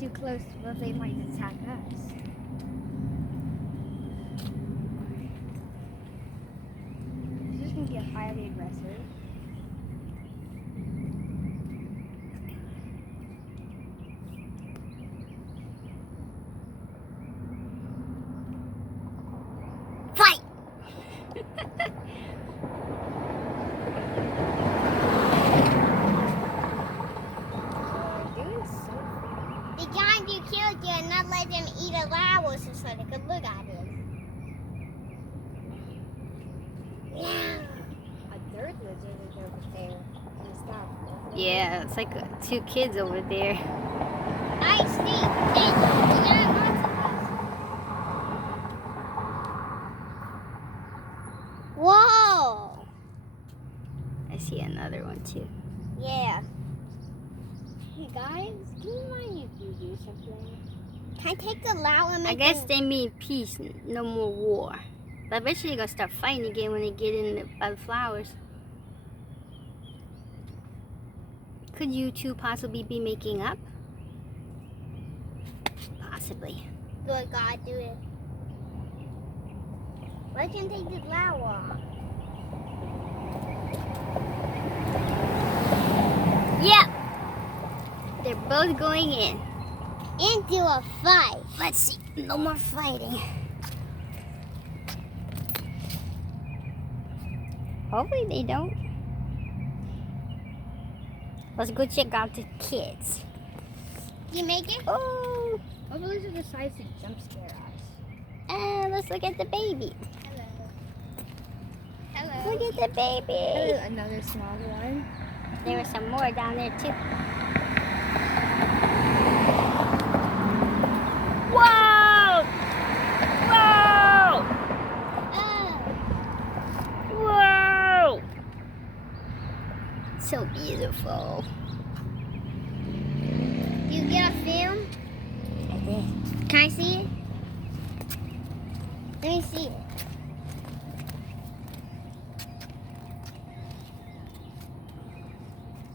too close, well, they might attack us. This is going to get highly aggressive. Fight! The giant you killed you and not let them eat allowance so they could look at it. Yeah. A third lizard is over there. Just that. Yeah, it's like 2 kids over there. I see. And the giant wants us. Whoa! I see another one too. Yeah. Hey guys, do you mind if you do something? Can I take the Lao and make I guess they mean peace, no more war. But eventually they're gonna start fighting again when they get in by the flowers. Could you two possibly be making up? Possibly. Good God, do it. Why can't take the Lao off? Yep. They're both going in. Into a fight. Let's see. No more fighting. Hopefully they don't. Let's go check out the kids. You make it? Oh. Hopefully they decide to jump scare us. And let's look at the baby. Hello. Hello. Look at the baby. Hello, another small one. There were some more down there too. Whoa! Whoa! Whoa! So beautiful. You get a film? I did. Can I see it? Let me see it.